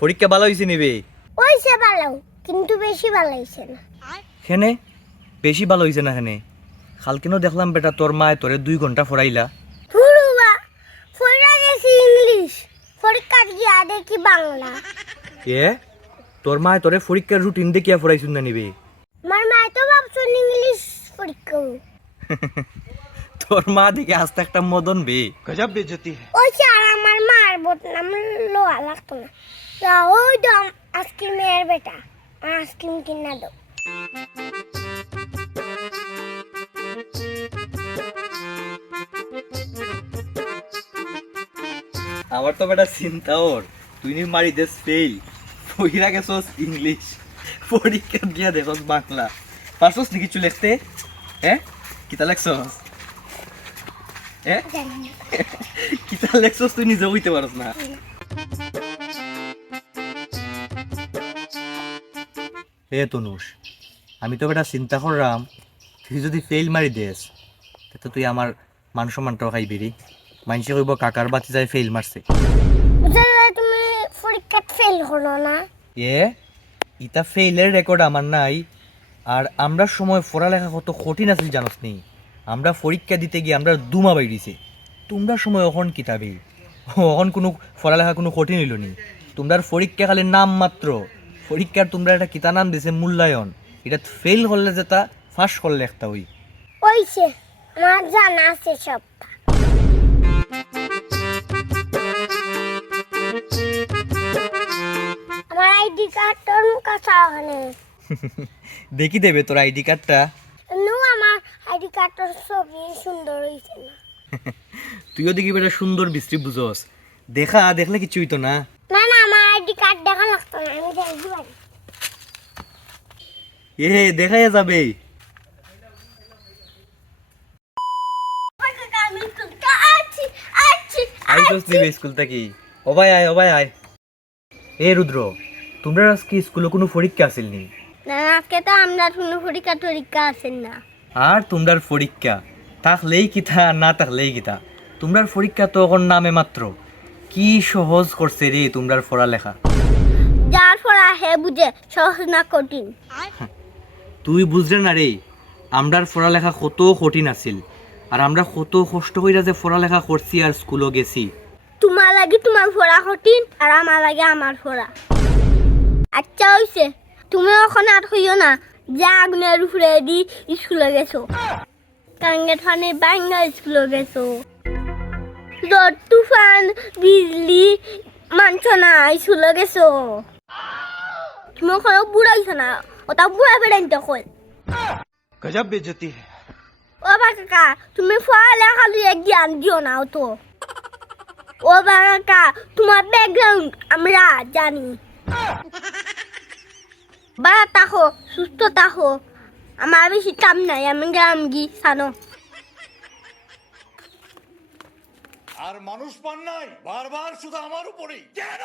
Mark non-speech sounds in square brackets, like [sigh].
পরীক্ষা ভালো হয়েছে নিবে? ওইসে ভালো কিন্তু বেশি ভালো হয়েছে না। হেনে? বেশি ভালো হয়েছে না হেনে? কালকেনও দেখলাম বেটা তোর মায় তোরে দুই ঘণ্টা ফরাইলা হুরুবা ফইরা গেছি ইংলিশ। পরীক্ষা গিয়া দেখি বাংলা। এ? তোর মায় তোরে পরীক্ষার রুটিন দেখিয়া ফরাইছুন না নিবে? আমার মা তো ভাবছেন ইংলিশ পরীক্ষা। [laughs] তোর মা দেখে আস্তে একটা মদন বে। ওইসে আর আমার মার বদনাম লোয়া লাগতো না। তা ওই দম আইসক্রিমের বেটা আইসক্রিম কিনা দাও আমার তো বেটা চিন্তা ওর তুই নি মারি দেশ ফেল পহিরা গেছস ইংলিশ পরীক্ষা দিয়া দেখস বাংলা। পারছস নাকি কিছু লিখতে হ্যাঁ? কিতা লেখছস হ্যাঁ। কিতা লেখছস তুই নিজে হইতে পারস না। হে তনুষ আমি তো বেটা চিন্তা করলাম তুই যদি ফেল মারি দেস তো তুই আমার মান সম্মানটাও খাইবি রে। মানুষে কইব কাকার বাতি যায় ফেল মারছে। তুমি পরীক্ষাত ফেল হলো না? এ? ইতা ফেইলের রেকর্ড আমার নাই আর আমরা সময় পড়ালেখা কত কঠিন আছিল জানোস নি। আমরা পরীক্ষা দিতে গিয়ে আমরা দুমা বাইরিছে তোমরা সময় অখন কিতাবে অখন কোনো পড়ালেখা কোনো কঠিন হইল নি। তোমরার পরীক্ষা খালি নাম মাত্র। পরীক্ষার তোমরা একটা কিতা নাম দিছে মূল্যায়ন। এটা ফেল করলে যেটা ফার্স্ট করলে একটা ওই। ওইসে আমার জানা আছে সব। আমার আইডি কাছে ওখানে দেখি দেবে তোর আইডি কার্ডটা। আইডি কার্ডটার ছবি সুন্দর হয়েছে না। [laughs] তুইও দেখি বেটা সুন্দর বিশ্রী বুঝস। দেখা দেখলে কিছু হইতো না। না না আমার আইডি কার্ড দেখা লাগতো না আমি পারি এ দেখাই যাবে। নিবে স্কুল থেকে ও ভাই আয় ও ভাই আয়। এ রুদ্র তোমরা আজকে স্কুলে কোনো পরীক্ষা আসেল নি না আজকে তো আমরা কোনো পরীক্ষা টরীক্ষা আছেন না। আর তোমরার পরীক্ষা থাকলেই কিতা না থাকলেই কিতা। তোমরার পরীক্ষা তো এখন নামে মাত্র। কি সহজ করছে রে তোমরার পড়ালেখা। যার পড়া হে বুঝে সহজ না কঠিন। তুই বুঝলে না রে আমরার পড়ালেখা কত কঠিন আছিল। আর আমরা কত কষ্ট কইরা যে পড়ালেখা করছি আর স্কুলও গেছি। তোমার লাগে তোমার পড়া কঠিন আর আমার লাগে আমার পড়া। আচ্ছা হইছে তুমি এখন আর হইও না। জাগনের আগুনের উপরে দি স্কুলে গেছো। কাঙ্গাঠানে বাংলা স্কুলে গেছো। রোদ তুফান বিজলি মানছনা স্কুলে গেছো। তুমি ওখানে বুড়াইছ না? ওটা বুড়া বেড়াইন তখন। গজব বেজতি ও বা কাকা তুমি পড়ালেখা লিয়ে জ্ঞান দিও না ও তো ও বা কাকা তোমার ব্যাকগ্রাউন্ড আমরা জানি। বা তাহো, সুস্থ তাহো। আমার বেশি কাম নাই, আমি গ্রাম গি, সানো। আর মানুষ পান নাই, বারবার শুধু আমার উপরেই। কেন?